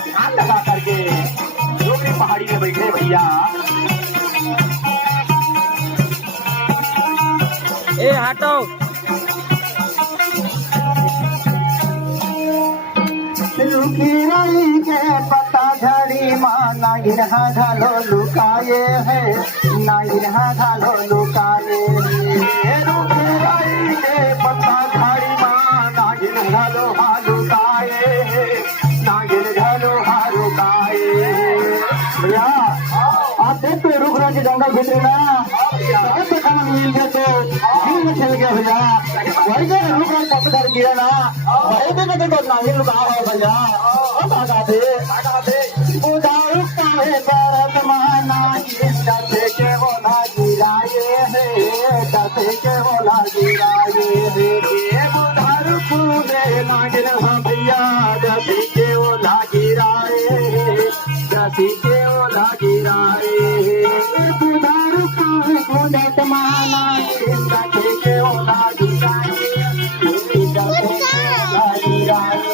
ध्यान लगा करके डोगरी पहाड़ी में बैठे भैया। ए हटो। रुखी रही के पता झड़ी माँ नागिन घालो लुकाए है, नागिन घालो लुकाए। रुखी रही के पता झड़ी माँ नागिन घालो लुकाए, नागिन घालो लुकाए। भैया आते तो रुक रहे जंगल भीतर ना तो खाना मिल गया तो दिन में चल गया भैया। वही के रुक रहे पता झड़ गिरा ना वही पे तो नागिन लुका है भैया। उदारू काहे बरत माना डसे के बोला गिराए है, डसे के बोला गिराए है। उदारू कूदे नागिन भैया डसे के बोला गिराए है, डसे के बोला गिराए। उदारू काहे बरत माना डसे के बोला गिराए, डसे के बोला गिराए।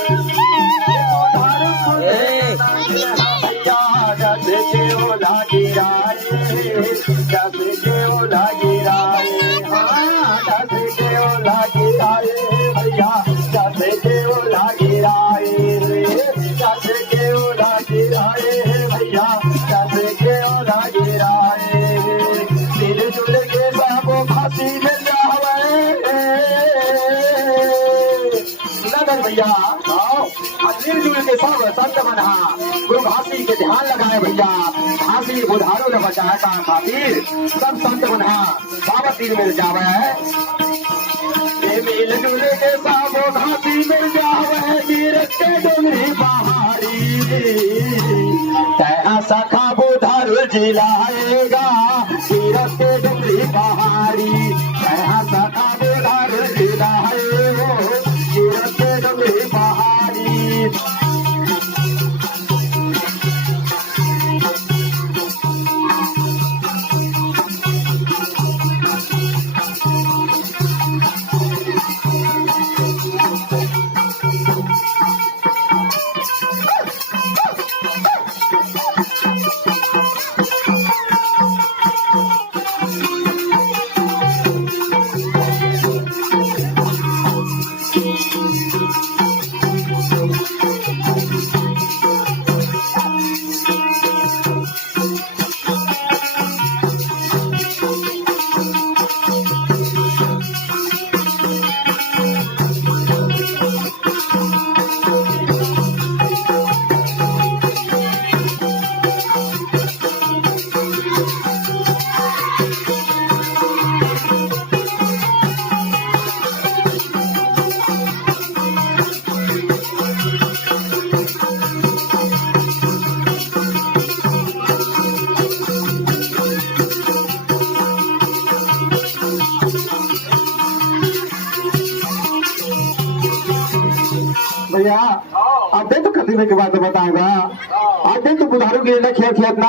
भैया मिलजुल के सब संत बना गुरु घासी के ध्यान लगाए भैया। घासी बुधारो ने बचाया का खातिर सब संत बना बाबा तीर मिल जावे। मिलजुल के सब घासी मिल जावे गिर के डोंगरी पहाड़ी। तेरा सखा बुधारो जिलाएगा गिर के डोंगरी पहाड़ी। तेरा सखा बुधारो जिलाएगा गिर के डोंगरी पहाड़ी। भैया आधे तो खतीबे के बाद बताऊंगा। आधे तो बुधारू गिरने खेत खेत ना